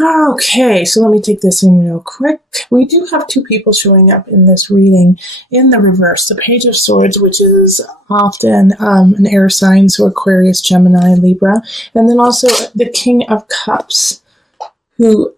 Okay, so let me take this in real quick. We do have two people showing up in this reading in the reverse. The Page of Swords, which is often an air sign, so Aquarius, Gemini, Libra. And then also the King of Cups, who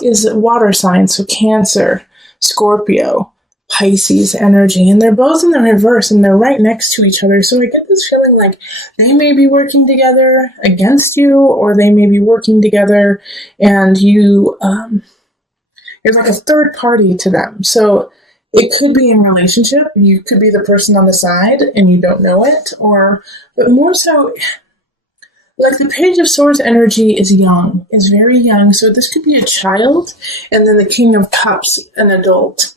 is a water sign, so Cancer, Scorpio, Pisces energy, and they're both in the reverse and they're right next to each other. So I get this feeling like they may be working together against you, or they may be working together and you're like a third party to them. So it could be in relationship. You could be the person on the side and you don't know it, but more so, like the Page of Swords energy is young, is very young. So this could be a child, and then the King of Cups, an adult.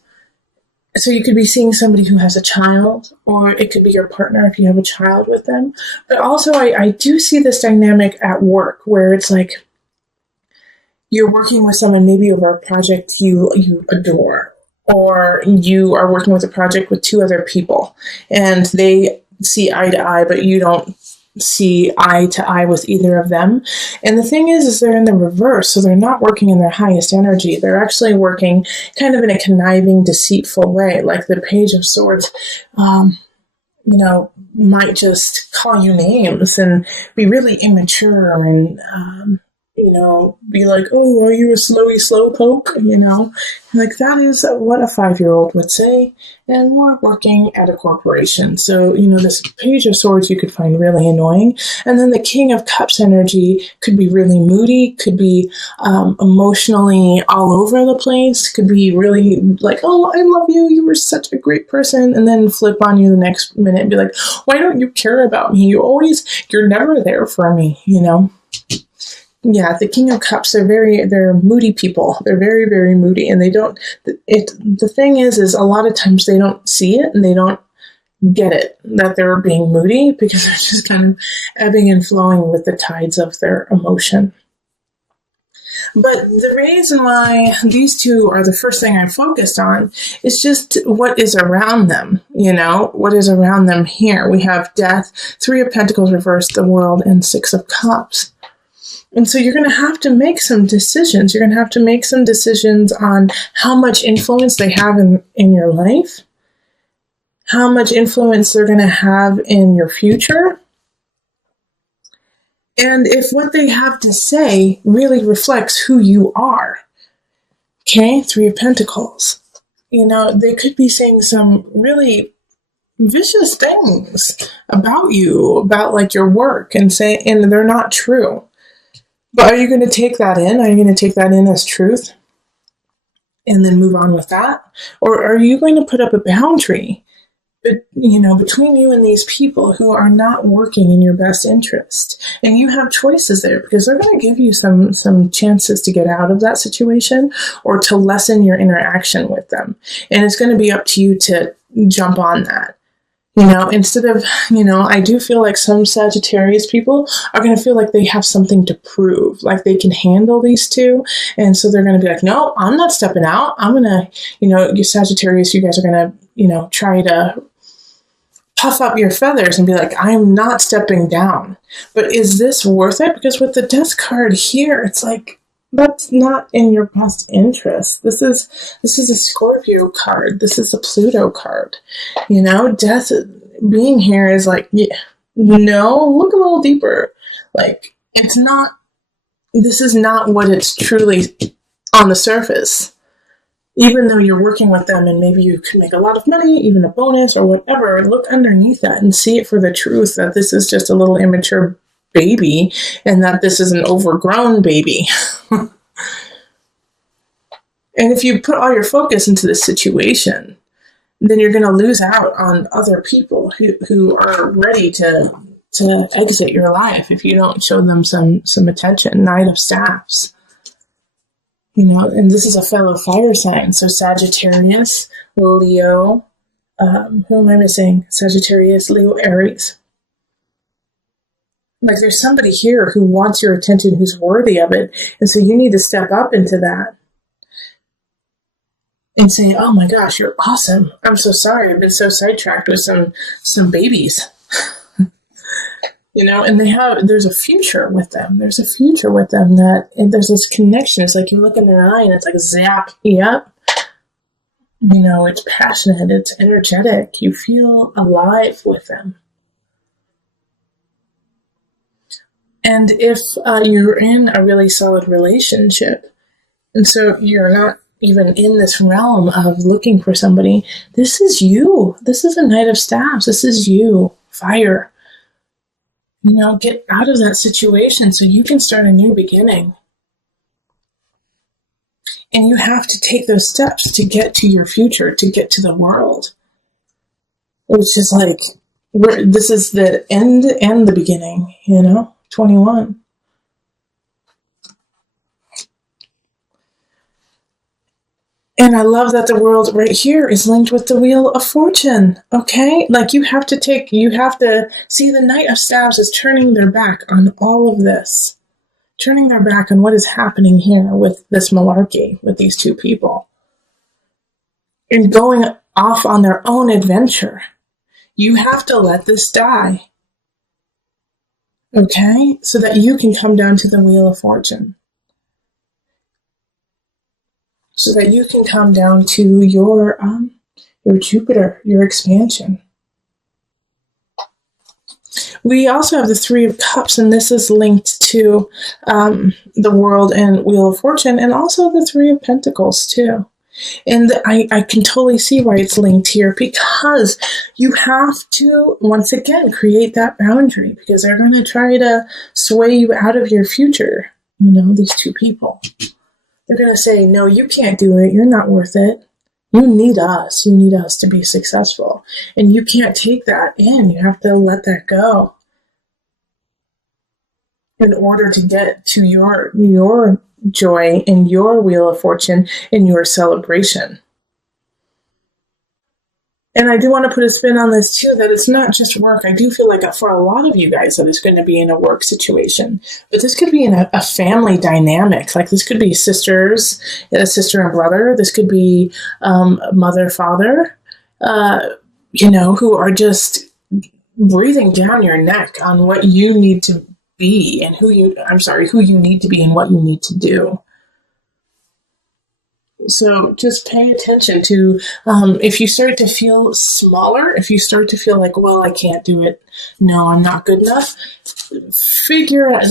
So you could be seeing somebody who has a child, or it could be your partner if you have a child with them. But also I do see this dynamic at work where it's like you're working with someone maybe over a project you adore, or you are working with a project with two other people and they see eye to eye, but you don't see eye to eye with either of them. And the thing is they're in the reverse, so they're not working in their highest energy. They're actually working kind of in a conniving, deceitful way. Like the Page of Swords, might just call you names and be really immature and, be like, oh, are you a slowy slowpoke? Like that is what a 5-year-old would say. And we're working at a corporation. So, this Page of Swords you could find really annoying. And then the King of Cups energy could be really moody, could be emotionally all over the place, could be really like, oh, I love you, you were such a great person, and then flip on you the next minute and be like, why don't you care about me? You're never there for me, Yeah, the King of Cups, they're moody people. They're very, very moody, and the thing is a lot of times they don't see it and they don't get it that they're being moody because they're just kind of ebbing and flowing with the tides of their emotion. But the reason why these two are the first thing I focused on is just what is around them, what is around them here. We have Death, 3 of Pentacles reversed, the World, and 6 of Cups. And so you're going to have to make some decisions. You're going to have to make some decisions on how much influence they have in your life, how much influence they're going to have in your future, and if what they have to say really reflects who you are. Okay, 3 of Pentacles. They could be saying some really vicious things about you, about like your work, and they're not true. But are you going to take that in? Are you going to take that in as truth and then move on with that? Or are you going to put up a boundary, between you and these people who are not working in your best interest? And you have choices there because they're going to give you some chances to get out of that situation or to lessen your interaction with them. And it's going to be up to you to jump on that. Instead of, I do feel like some Sagittarius people are going to feel like they have something to prove, like they can handle these two. And so they're going to be like, no, I'm not stepping out. I'm going to, you Sagittarius, you guys are going to, try to puff up your feathers and be like, I'm not stepping down. But is this worth it? Because with the Death card here, it's like, that's not in your best interest. This is a Scorpio card. This is a Pluto card. Death being here is like, no, look a little deeper. Like, this is not what it's truly on the surface. Even though you're working with them and maybe you can make a lot of money, even a bonus or whatever, look underneath that and see it for the truth that this is just a little immature baby and that this is an overgrown baby. And if you put all your focus into this situation, then you're going to lose out on other people who are ready to exit your life if you don't show them some attention. Knight of Staffs. And this is a fellow fire sign. So Sagittarius, Leo, who am I missing? Sagittarius, Leo, Aries. Like there's somebody here who wants your attention, who's worthy of it. And so you need to step up into that and say, oh my gosh, you're awesome. I'm so sorry. I've been so sidetracked with some babies. And there's a future with them. There's a future with them and there's this connection. It's like you look in their eye and it's like zap, yep. It's passionate, it's energetic. You feel alive with them. And if you're in a really solid relationship, and so you're not even in this realm of looking for somebody, this is you. This is a Knight of Staves. This is you. Fire. Get out of that situation so you can start a new beginning. And you have to take those steps to get to your future, to get to the world. Which is like, this is the end and the beginning, 21. And I love that the world right here is linked with the Wheel of Fortune, okay? Like you have to see the Knight of Staves is turning their back on all of this. Turning their back on what is happening here with this malarkey, with these two people. And going off on their own adventure. You have to let this die. Okay? So that you can come down to the Wheel of Fortune. So that you can come down to your Jupiter, your expansion. We also have the Three of Cups, and this is linked to the World and Wheel of Fortune, and also the Three of Pentacles, too. And I can totally see why it's linked here, because you have to, once again, create that boundary, because they're going to try to sway you out of your future, these two people. They're going to say, no, you can't do it. You're not worth it. You need us. You need us to be successful. And you can't take that in. You have to let that go in order to get to your joy and your Wheel of Fortune and your celebration. And I do want to put a spin on this too, that it's not just work. I do feel like for a lot of you guys that it's going to be in a work situation, but this could be in a family dynamic. Like this could be sisters, a sister and brother. This could be mother, father, who are just breathing down your neck on what you need to be and who you need to be and what you need to do. So just pay attention to if you start to feel smaller, if you start to feel like, well, I can't do it. No, I'm not good enough. Figure out,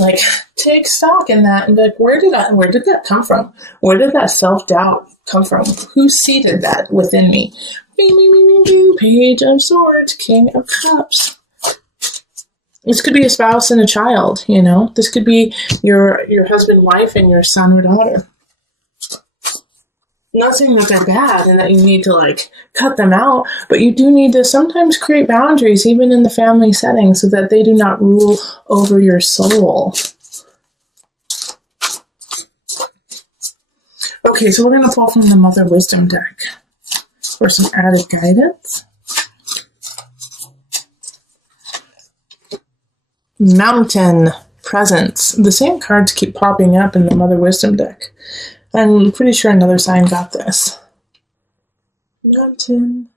take stock in that and be like, where did that come from? Where did that self-doubt come from? Who seeded that within me? Bing, bing, bing, bing, bing. Page of Swords, King of Cups. This could be a spouse and a child, This could be your husband, wife, and your son or daughter. Not saying that they're bad and that you need to cut them out, but you do need to sometimes create boundaries even in the family setting so that they do not rule over your soul. Okay, so we're going to pull from the Mother Wisdom deck for some added guidance. Mountain Presence. The same cards keep popping up in the Mother Wisdom deck. I'm pretty sure another sign got this. Mountain.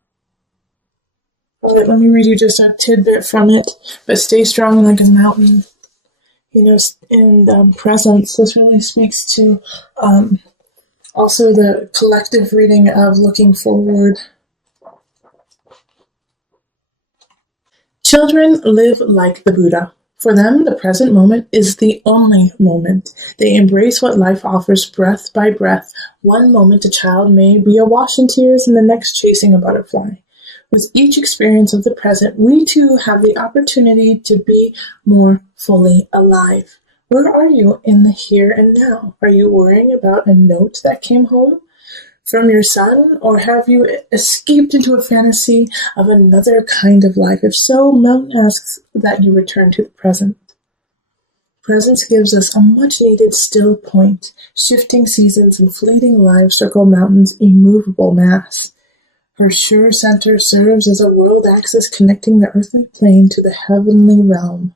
All right, let me read you just a tidbit from it. But stay strong like a mountain. And presence. This really speaks to also the collective reading of looking forward. Children live like the Buddha. For them, the present moment is the only moment. They embrace what life offers breath by breath. One moment a child may be awash in tears and the next chasing a butterfly. With each experience of the present, we too have the opportunity to be more fully alive. Where are you in the here and now? Are you worrying about a note that came home from your son, or have you escaped into a fantasy of another kind of life? If so, Mountain asks that you return to the present. Presence gives us a much-needed still point. Shifting seasons and fleeting lives circle Mountain's immovable mass. Her sure center serves as a world axis connecting the earthly plane to the heavenly realm.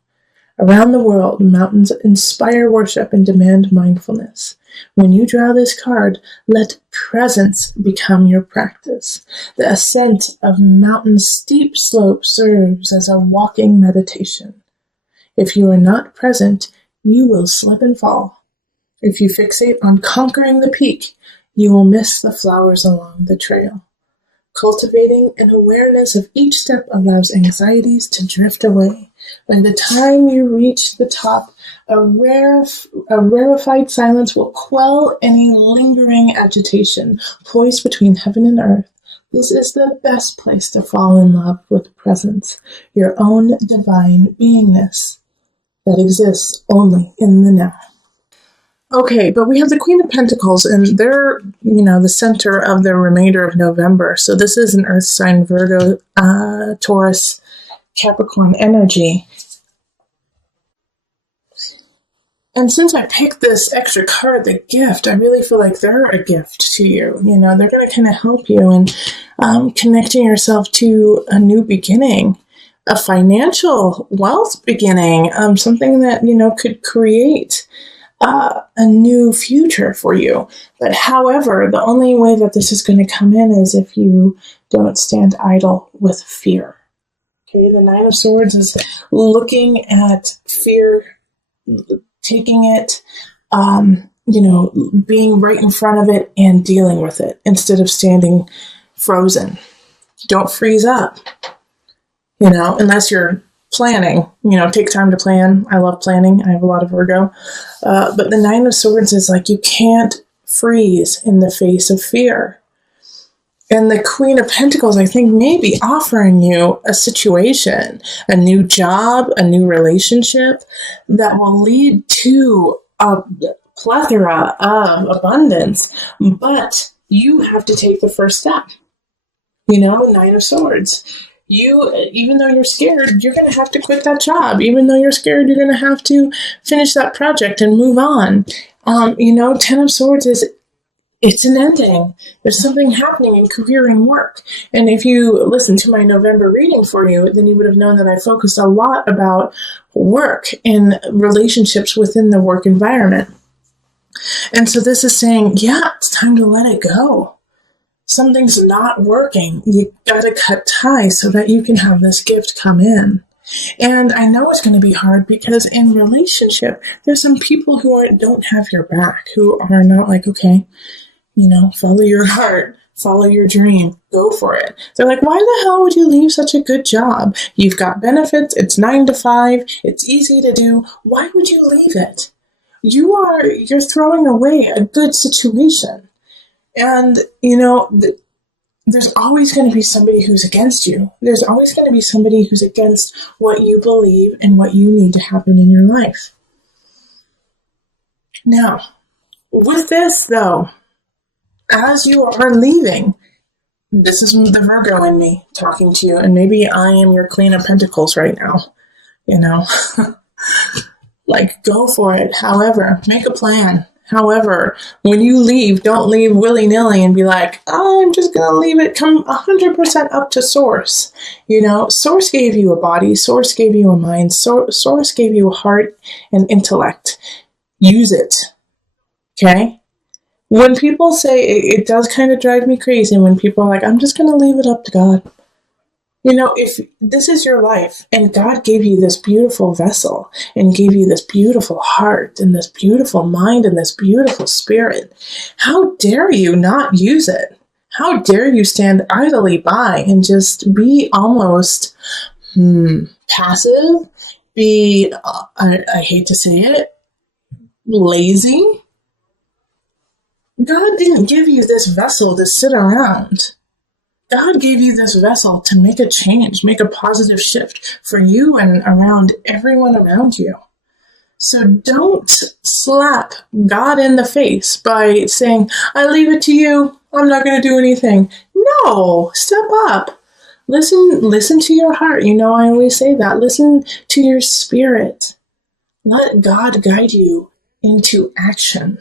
Around the world, mountains inspire worship and demand mindfulness. When you draw this card, let presence become your practice. The ascent of mountain's steep slope serves as a walking meditation. If you are not present, you will slip and fall. If you fixate on conquering the peak, you will miss the flowers along the trail. Cultivating an awareness of each step allows anxieties to drift away. By the time you reach the top, a rarefied silence will quell any lingering agitation. Poised between heaven and earth, this is the best place to fall in love with presence, your own divine beingness that exists only in the now. Okay, but we have the Queen of Pentacles, and they're, the center of the remainder of November. So this is an Earth sign, Virgo, Taurus, Capricorn energy. And since I picked this extra card, the gift, I really feel like they're a gift to you. They're going to kind of help you in connecting yourself to a new beginning, a financial wealth beginning, something that, could create a new future for you. But however, the only way that this is going to come in is if you don't stand idle with fear. Okay, the Nine of Swords is looking at fear, taking it, being right in front of it and dealing with it instead of standing frozen. Don't freeze up, unless you're planning, take time to plan. I love planning. I have a lot of Virgo. But the Nine of Swords is like, you can't freeze in the face of fear. And the Queen of Pentacles, I think, may be offering you a situation, a new job, a new relationship that will lead to a plethora of abundance. But you have to take the first step. Nine of Swords. Even though you're scared, you're going to have to quit that job. Even though you're scared, you're going to have to finish that project and move on. Ten of Swords it's an ending. There's something happening in career and work. And if you listen to my November reading for you, then you would have known that I focused a lot about work and relationships within the work environment. And so this is saying, it's time to let it go. Something's not working. You got to cut ties so that you can have this gift come in. And I know it's going to be hard because in relationship, there's some people who don't have your back, who are not like, okay, follow your heart, follow your dream, go for it. They're like, why the hell would you leave such a good job? You've got benefits. It's 9 to 5. It's easy to do. Why would you leave it? You're throwing away a good situation. And, there's always going to be somebody who's against you. There's always going to be somebody who's against what you believe and what you need to happen in your life. Now, with this, though, as you are leaving, this is the Virgo in me talking to you, and maybe I am your Queen of Pentacles right now, like, go for it. However, make a plan. However, when you leave, don't leave willy-nilly and be like, I'm just going to leave it. Come 100% up to Source. Source gave you a body. Source gave you a mind. Source gave you a heart and intellect. Use it. Okay? When people say, it does kind of drive me crazy when people are like, I'm just going to leave it up to God. If this is your life and God gave you this beautiful vessel and gave you this beautiful heart and this beautiful mind and this beautiful spirit, how dare you not use it? How dare you stand idly by and just be almost passive, be, I hate to say it, lazy? God didn't give you this vessel to sit around. God gave you this vessel to make a change, make a positive shift for you and around everyone around you. So don't slap God in the face by saying, I leave it to you. I'm not going to do anything. No, step up. Listen to your heart. I always say that. Listen to your spirit. Let God guide you into action.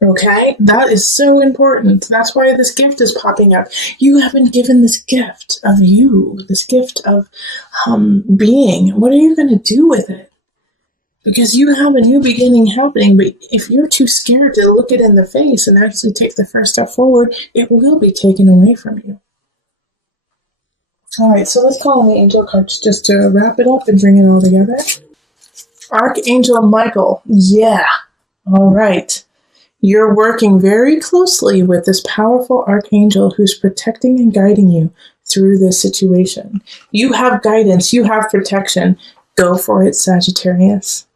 Okay? That is so important. That's why this gift is popping up. You have been given this gift of you, this gift of being. What are you going to do with it? Because you have a new beginning happening, but if you're too scared to look it in the face and actually take the first step forward, it will be taken away from you. All right, so let's call on the angel cards just to wrap it up and bring it all together. Archangel Michael. Yeah. All right. You're working very closely with this powerful archangel who's protecting and guiding you through this situation. You have guidance. You have protection. Go for it, Sagittarius.